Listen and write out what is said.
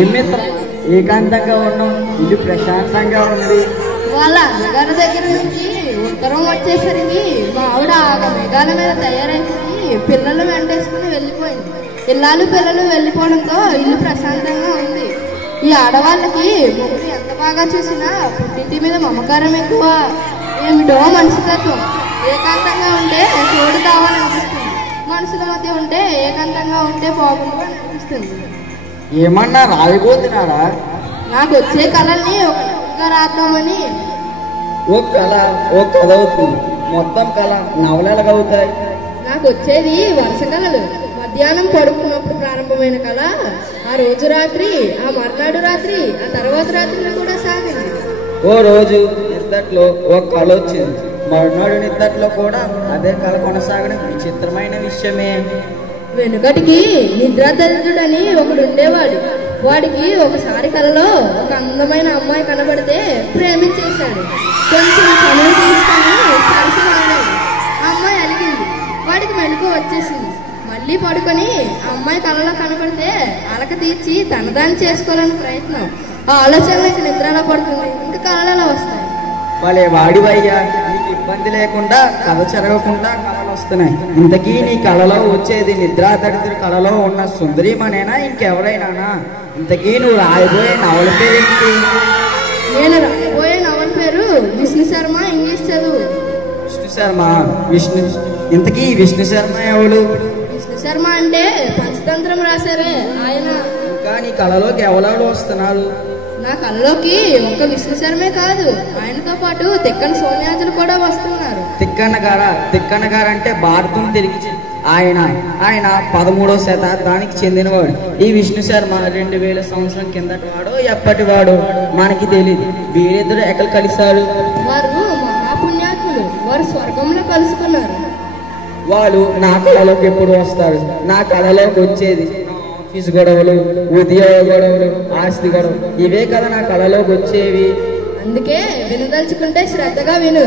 ఏమిత్రం ఏకాంతంగా ఉన్నాం, ఇల్లు ప్రశాంతంగా ఉంది. వాళ్ళ అన్నగారి దగ్గర నుంచి ఉత్తరం వచ్చేసరికి మా ఆవిడ ఆ మేఘాల మీద తయారైపోయి పిల్లలు వెంటేసుకుని వెళ్ళిపోయింది. ఇల్లాలు పిల్లలు వెళ్ళిపోవడంతో ఇల్లు ప్రశాంతంగా ఉంది. ఈ ఆడవాళ్ళకి మొగుడు ఎంత బాగా చూసినా పుట్టింటి మీద మమకారం ఎక్కువ. ఏమిటో మనసుతత్వం. ఏకాంతంగా ఉంటే తోడు కావాలనిపిస్తుంది, మనుషుల మధ్య ఉంటే ఏకాంతంగా ఉంటే బాగుండు అని అనిపిస్తుంది. ఏమన్నా రాయబోతున్నారా? నాకు వచ్చే కళల్ని ఒక రాద్దామని. ఓ కళ అవుతుంది, మొత్తం కళ నవలలుగా అవుతాయి. నాకు వచ్చేది వరుస కళలు. మధ్యాహ్నం పడుకున్నప్పుడు ప్రారంభమైన కళ ఆ రోజు రాత్రి, ఆ మర్నాడు రాత్రి, ఆ తర్వాత రాత్రిలో కూడా సాగింది. ఓ రోజు నిద్దట్లో ఓ కళ వచ్చింది, మరునాడు నిద్దట్లో కూడా అదే కళ కొనసాగడం విచిత్రమైన విషయమే. వెనుకటికి నిద్రాదరిద్రుడని ఒకడు ఉండేవాడు. వాడికి ఒకసారి కలలో ఒక అందమైన అమ్మాయి కనబడితే ప్రేమించేశాడు. కొంచెం చనువు తీసుకొని సరసమాడాడు. ఆ అమ్మాయి అలిగింది. వాడికి మెలకు వచ్చేసింది. మళ్ళీ పడుకొని ఆ అమ్మాయి కలలో కనబడితే అలక తీర్చి తనదాన్ని చేసుకోవాలని ప్రయత్నం. ఆ ఆలోచనలకు నిద్రలో పడుతుంది, ఇంకా కళలలో వస్తాయి. వాళ్ళే వాడివయ్యా, నీకు ఇబ్బంది లేకుండా కథ జరగకుండా కళలు వస్తున్నాయి. ఇంతకీ నీ కళలో వచ్చేది నిద్రాదరిద్ర కళలో ఉన్న సుందరిమనేనా ఇంకెవరైనా? ఇంతకీ నువ్వు రాయబోయే నవల పేరేంటి? నేను రాయబోయే నవల పేరు విష్ణు శర్మ ఇంగ్లీష్ చదువు. విష్ణు శర్మ? ఇంతకీ విష్ణు శర్మ ఎవడు? విష్ణు శర్మ అంటే పంచతంత్రం రాశారే ఆయన. ఇంకా నీ కళలోకి ఎవరెవరు వస్తున్నారు? నా కళ్ళలోకి ఒక్క విష్ణు శర్మే కాదు, ఆయనతో పాటు తిక్కన సోమయాజులు కూడా వస్తున్నారు. తిక్కన్న గారు అంటే భారతం తిరిగి ఆయన 13వ శతాబ్దానికి చెందినవాడు. ఈ విష్ణు శర్మ 2000 సంవత్సరం కిందటి వాడో ఎప్పటి వాడో మనకి తెలియదు. వీరిద్దరు ఎక్కడ కలిశారు? వారు మహాపుణ్యాత్ములు. వారు స్వర్గంలో కలుసుకున్నారు. వాళ్ళు నా కళలోకి ఎప్పుడు వస్తారు? నా కళలోకి వచ్చేది ఆఫీస్ గొడవలు, ఉద్యోగ గొడవలు, ఆస్తి గొడవలు, ఇవే కదా నా కళలోకి వచ్చేవి. అందుకే వినదలుచుకుంటే శ్రద్ధగా విను.